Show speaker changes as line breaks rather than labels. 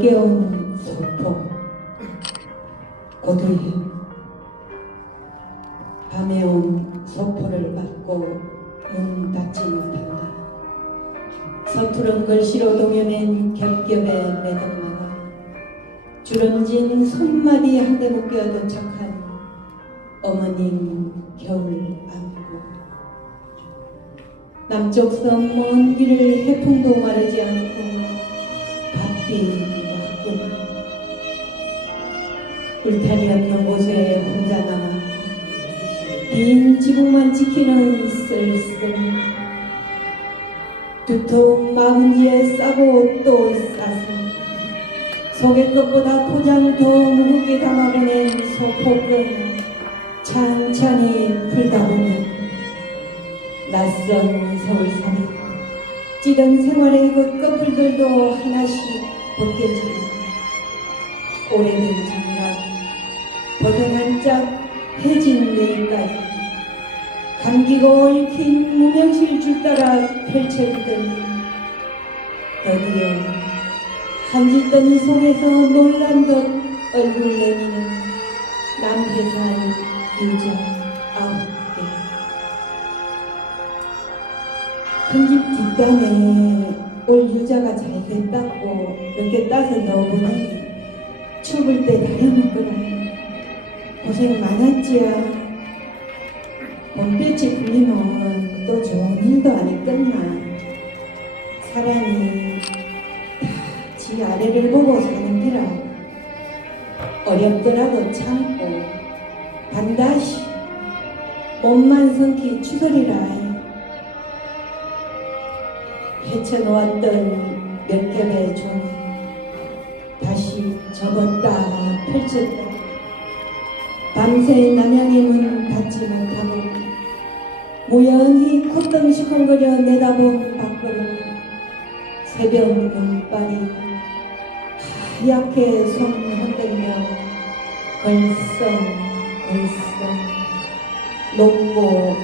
깨운 소포 고도희 밤에 온 소포를 받고 문 닫지 못한다. 서투른 글씨로 동여낸 겹겹의 매듭마가 주름진 손마디 한 대 묶여 도착한 어머님 겨울 안고. 남쪽 섬 먼 길을 해풍도 마르지 않고 바삐 울타리 없는 곳에 혼자 남아 빈 지붕만 지키는 쓸쓸 두통 마음지에 싸고 또 싸서 속의 것보다 포장 더 무겁게 담아보낸 소폭은 찬찬히 풀다 보면 낯선 서울살이 찌든 생활의 그 꺼풀들도 하나씩 벗겨지고 오래된 장갑 벗어난 짝 해진 내일까지. 감기고 얽힌 무명실 줄 따라 펼쳐지더니 드디어 한짓더니 속에서 놀란 듯 얼굴 내미는 남회산 유자 아홉 개. 큰집 뒷단에 올 유자가 잘 됐다고 몇 개 따서 넣어보니 추울 때 다려먹거라 고생 많았지야 봄볕이 풀리면 또 좋은 일도 안 했겠나. 사람이 다지 아래를 보고 사는 기라 어렵더라도 참고 반드시 몸만 성기 추스리라 헤쳐놓았던 몇 겹의 종 이 다시 접었다 펼쳤다. 밤새 남양의 문 닫지 못하고 무연히 콧등 시큰거려 내다본 밖으로 새벽 눈발이 하얗게 손 흔들며 걸썽 걸썽 높고